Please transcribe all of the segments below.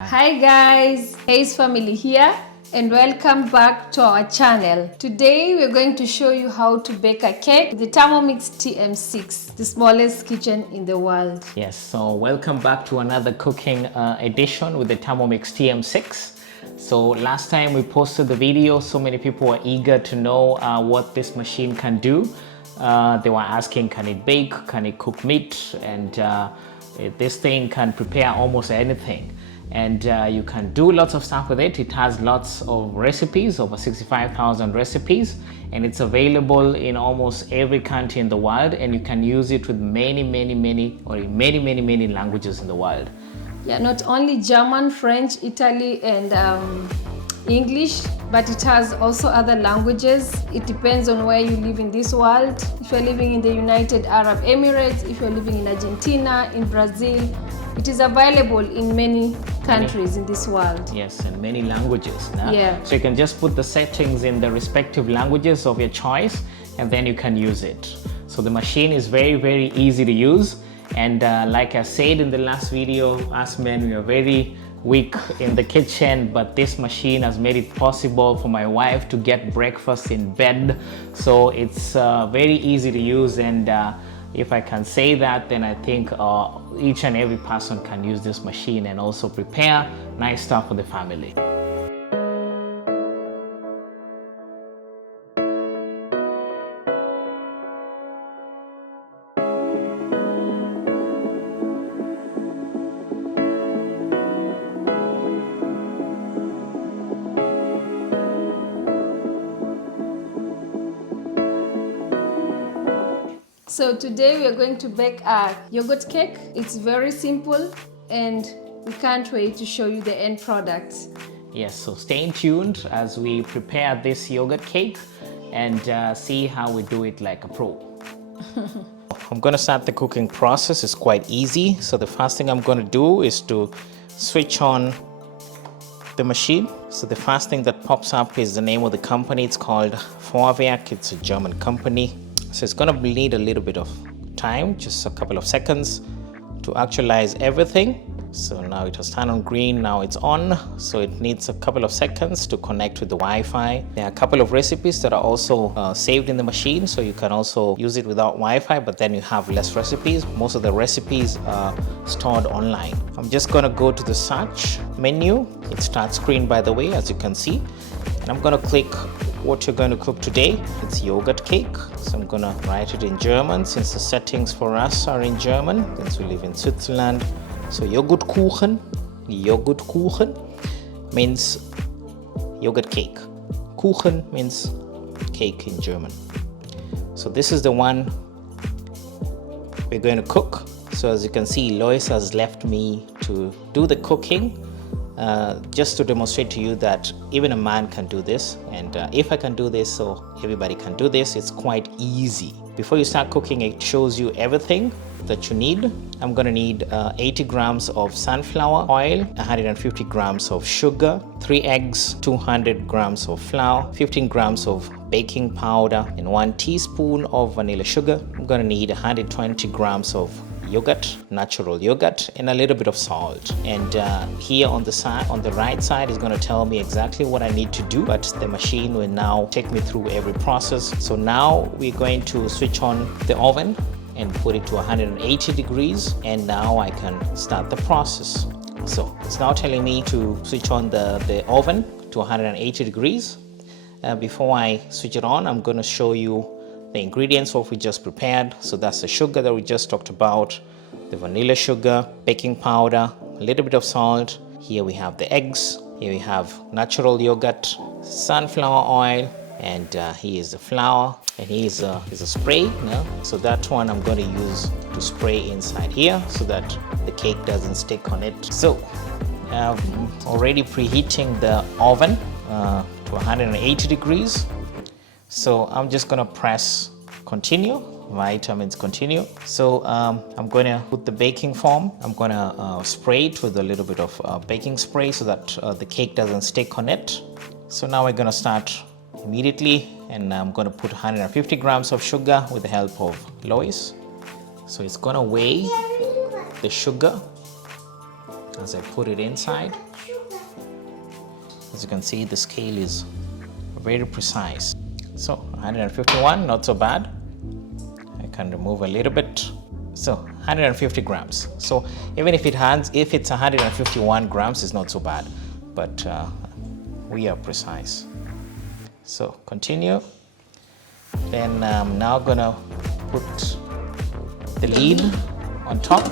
Hi guys, Hayes family here and welcome back to our channel. Today we're going to show you how to bake a cake with the Thermomix TM6, the smallest kitchen in the world. Yes, so welcome back to another cooking edition with the Thermomix TM6. So last time we posted the video, so many people were eager to know what this machine can do. They were asking, can it bake, can it cook meat, and this thing can prepare almost anything. And you can do lots of stuff with it. It has lots of recipes, over 65,000 recipes, and it's available in almost every country in the world, and you can use it with many languages in the world. Yeah, not only German, French, Italy, and English, but it has also other languages. It depends on where you live in this world. If you're living in the United Arab Emirates, if you're living in Argentina, in Brazil, it is available in many countries in this world. Yes, and many languages. No? Yeah. So you can just put the settings in the respective languages of your choice, and then you can use it. So the machine is very easy to use. And like I said in the last video, us men, we are very weak in the kitchen, but this machine has made it possible for my wife to get breakfast in bed. So it's very easy to use, and if I can say that, then I think each and every person can use this machine and also prepare nice stuff for the family. So today we are going to bake a yogurt cake. It's very simple and we can't wait to show you the end product. Yes, so stay tuned as we prepare this yogurt cake and see how we do it like a pro. I'm gonna start the cooking process. It's quite easy. So the first thing I'm gonna do is to switch on the machine. So the first thing that pops up is the name of the company. It's called Vorwerk. It's a German company. So it's gonna need a little bit of time, just a couple of seconds to actualize everything. So now it has turned on green, now it's on. So it needs a couple of seconds to connect with the Wi-Fi. There are a couple of recipes that are also saved in the machine, so you can also use it without Wi-Fi, but then you have less recipes. Most of the recipes are stored online. I'm just gonna go to the search menu. It's start screen, by the way, as you can see. And I'm gonna click what you're going to cook today. It's yogurt cake. So I'm gonna write it in German since the settings for us are in German, since we live in Switzerland. So Joghurtkuchen means yogurt cake. Kuchen means cake in German. So this is the one we're going to cook. So as you can see, Lois has left me to do the cooking. Just to demonstrate to you that even a man can do this, and if I can do this, so everybody can do this. It's quite easy. Before you start cooking, it shows you everything that you need. I'm gonna need 80 grams of sunflower oil, 150 grams of sugar, 3 eggs, 200 grams of flour, 15 grams of baking powder, and 1 teaspoon of vanilla sugar. I'm gonna need 120 grams of yogurt, natural yogurt, and a little bit of salt. And here on the side, on the right side, is going to tell me exactly what I need to do, but the machine will now take me through every process. So now we're going to switch on the oven and put it to 180 degrees, and now I can start the process. So it's now telling me to switch on the oven to 180 degrees. Before I switch it on, I'm going to show you the ingredients of we just prepared. So that's the sugar that we just talked about, the vanilla sugar, baking powder, a little bit of salt. Here we have the eggs, here we have natural yogurt, sunflower oil, and here is the flour, and here is a spray. No? So that one I'm going to use to spray inside here so that the cake doesn't stick on it. So I'm already preheating the oven to 180 degrees. So I'm just gonna press continue. Right, means continue. So I'm gonna put the baking foam. I'm gonna spray it with a little bit of baking spray so that the cake doesn't stick on it. So now we're gonna start immediately, and I'm gonna put 150 grams of sugar with the help of Lois. So it's gonna weigh the sugar as I put it inside. As you can see, the scale is very precise. So 151, not so bad. I can remove a little bit. So 150 grams. So even if it's 151 grams, it's not so bad, but we are precise. So continue. Then I'm now gonna put the lid on top,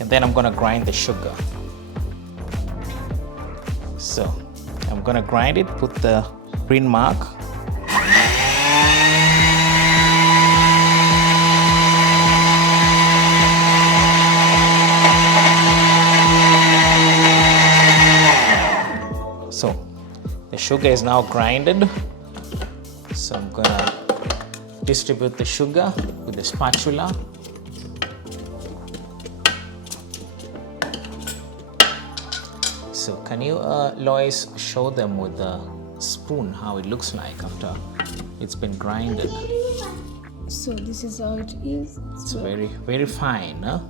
and then I'm gonna grind the sugar. So I'm gonna grind it, put the green mark. So the sugar is now grinded. So I'm gonna distribute the sugar with the spatula. So can you, Lois, show them with the spoon how it looks like after it's been grinded? So this is how it is. It's very, very fine, huh?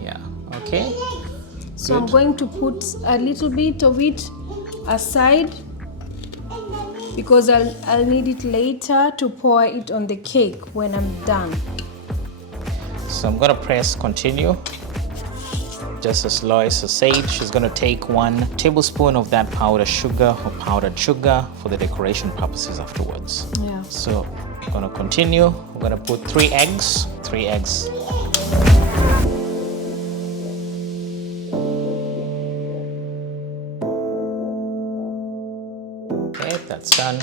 Yeah. Yeah, okay. So I'm going to put a little bit of it aside because I'll need it later to pour it on the cake when I'm done. So I'm gonna press continue. Just as Lois has said, she's gonna take 1 tablespoon of that powdered sugar or powdered sugar for the decoration purposes afterwards. Yeah. So I'm gonna continue. I'm gonna put 3 eggs. 3 eggs. Okay, that's done.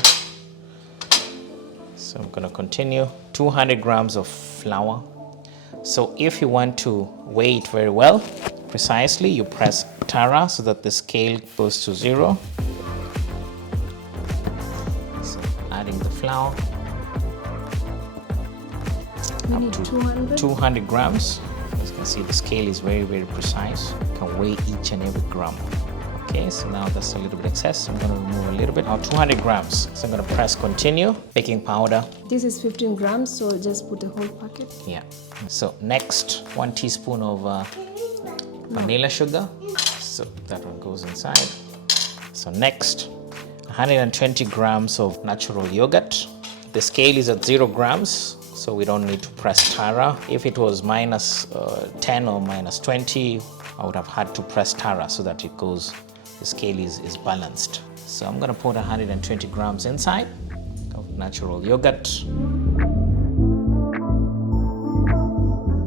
So I'm gonna continue. 200 grams of flour. So if you want to weigh it very well, precisely, you press Tara so that the scale goes to 0. So adding the flour. We Up need to 200. 200 grams. As you can see, the scale is very, very precise. You can weigh each and every gram. Okay, so now that's a little bit excess. I'm going to remove a little bit. Now 200 grams. So I'm going to press continue. Baking powder. This is 15 grams, so I'll just put a whole packet. Yeah. So next, 1 teaspoon of vanilla sugar. So that one goes inside. So next, 120 grams of natural yogurt. The scale is at 0 grams, so we don't need to press Tara. If it was minus 10 or minus 20, I would have had to press Tara so that it goes, the scale is balanced. So I'm gonna put 120 grams inside of natural yogurt.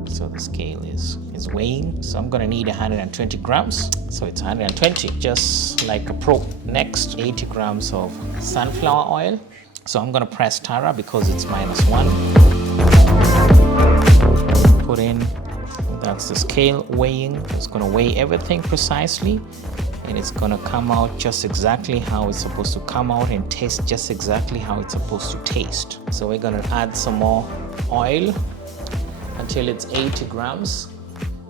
So the scale is weighing. So I'm gonna need 120 grams. So it's 120, just like a pro. Next, 80 grams of sunflower oil. So I'm gonna press Tara because it's -1. Put in, that's the scale weighing. It's gonna weigh everything precisely, and it's gonna come out just exactly how it's supposed to come out and taste just exactly how it's supposed to taste. So we're gonna add some more oil until it's 80 grams.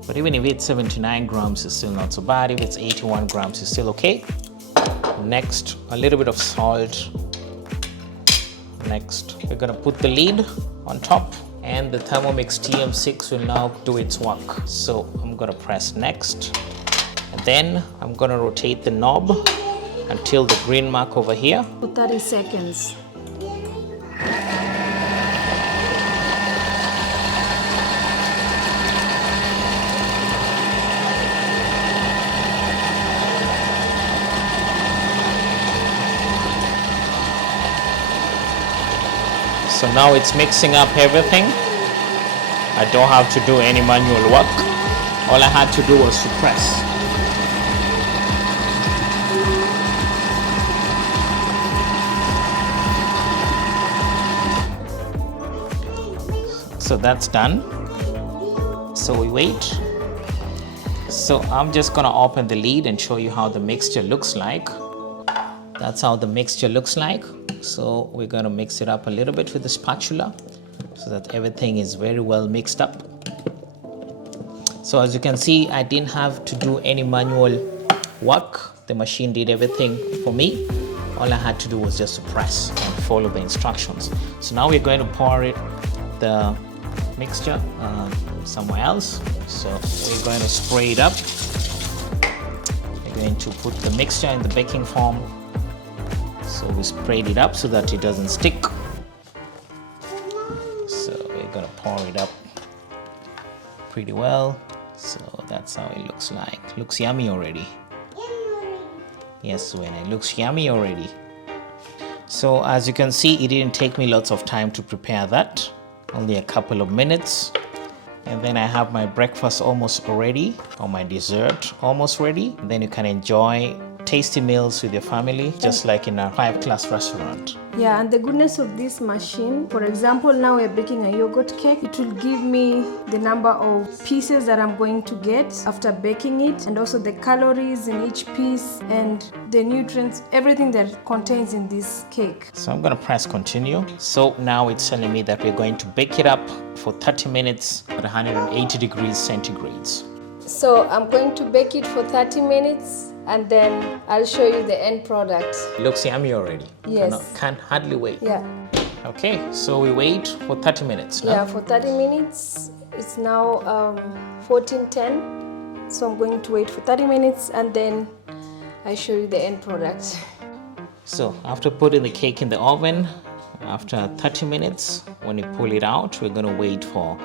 But even if it's 79 grams, it's still not so bad. If it's 81 grams, it's still okay. Next, a little bit of salt. Next, we're gonna put the lid on top, and the Thermomix TM6 will now do its work. So I'm gonna press next, and then I'm gonna rotate the knob until the green mark over here. For 30 seconds. So now it's mixing up everything. I don't have to do any manual work. All I had to do was to press. So that's done. So we wait. So I'm just gonna open the lid and show you how the mixture looks like. That's how the mixture looks like. So we're gonna mix it up a little bit with the spatula so that everything is very well mixed up. So as you can see, I didn't have to do any manual work. The machine did everything for me. All I had to do was just to press and follow the instructions. So now we're going to pour the mixture somewhere else. So we're going to spray it up. We're going to put the mixture in the baking foam. So we sprayed it up so that it doesn't stick. So we're going to pour it up pretty well. So that's how it looks like. Looks yummy already. Yes, when it looks yummy already. So as you can see, it didn't take me lots of time to prepare that. Only a couple of minutes. And then I have my breakfast almost ready, or my dessert almost ready. And then you can enjoy tasty meals with your family, just like in a 5-class restaurant. Yeah, and the goodness of this machine, for example, now we're baking a yogurt cake. It will give me the number of pieces that I'm going to get after baking it, and also the calories in each piece and the nutrients, everything that contains in this cake. So I'm going to press continue. So now it's telling me that we're going to bake it up for 30 minutes at 180 degrees centigrades. So I'm going to bake it for 30 minutes and then I'll show you the end product. It looks yummy already. Yes. Can't hardly wait. Yeah. Okay, so we wait for 30 minutes. No? Yeah, for 30 minutes. It's now 14:10. So I'm going to wait for 30 minutes and then I show you the end product. So after putting the cake in the oven, after 30 minutes, when you pull it out, we're going to wait for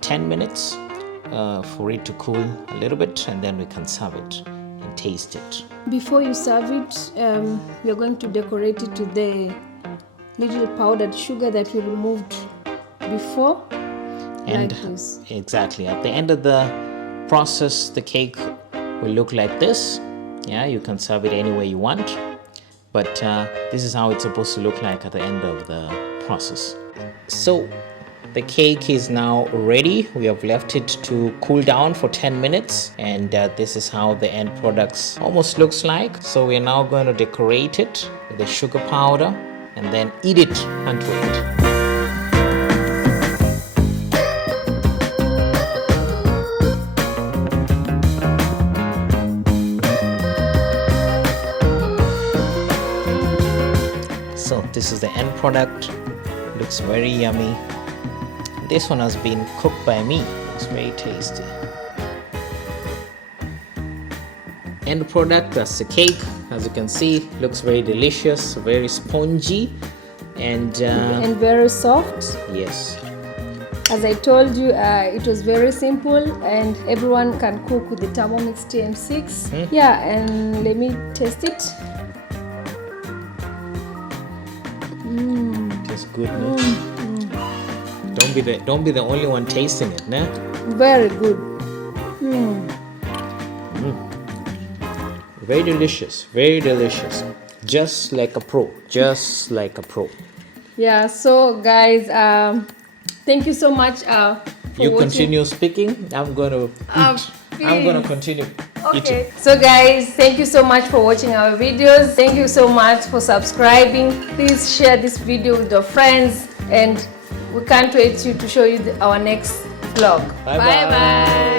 10 minutes for it to cool a little bit, and then we can serve it and taste it. Before you serve it, we're going to decorate it with the little powdered sugar that we removed before. And like this. Exactly. At the end of the process, the cake will look like this. Yeah, you can serve it any way you want. But this is how it's supposed to look like at the end of the process. So the cake is now ready. We have left it to cool down for 10 minutes. And this is how the end products almost looks like. So we're now going to decorate it with the sugar powder and then eat it and wait. So this is the end product. Looks very yummy. This one has been cooked by me. It's very tasty. End product, that's the cake. As you can see, looks very delicious, very spongy, and very soft. Yes. As I told you, it was very simple and everyone can cook with the Thermomix TM6. Yeah, and let me taste it. Tastes good, no? Don't be the only one tasting it, nah? Very good. Very delicious, very delicious. Just like a pro, just like a pro. Yeah, so guys, thank you so much for you watching. Continue speaking. I'm going to eat. I'm going to continue eating. So guys, thank you so much for watching our videos. Thank you so much for subscribing. Please share this video with your friends and we can't wait to show you our next vlog. Bye bye.